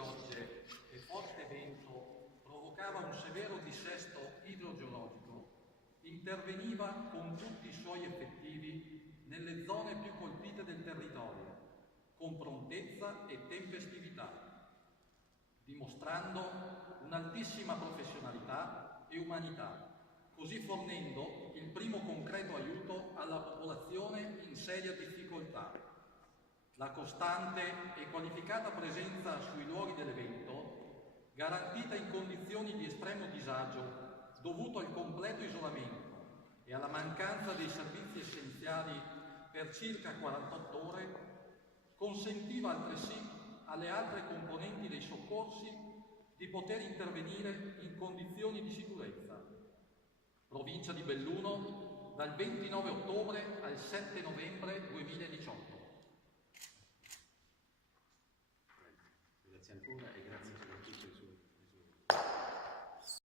piogge e forte vento provocava un severo dissesto idrogeologico, interveniva con tutti i suoi effettivi nelle zone più colpite del territorio, con prontezza e tempestività, dimostrando un'altissima professionalità e umanità, così fornendo il primo concreto aiuto alla popolazione in seria difficoltà. La costante e qualificata presenza sui luoghi dell'evento, garantita in condizioni di estremo disagio dovuto al completo isolamento e alla mancanza dei servizi essenziali per circa 48 ore, consentiva altresì alle altre componenti dei soccorsi di poter intervenire in condizioni di sicurezza. Provincia di Belluno, dal 29 ottobre al 7 novembre 2018. Grazie ancora e grazie.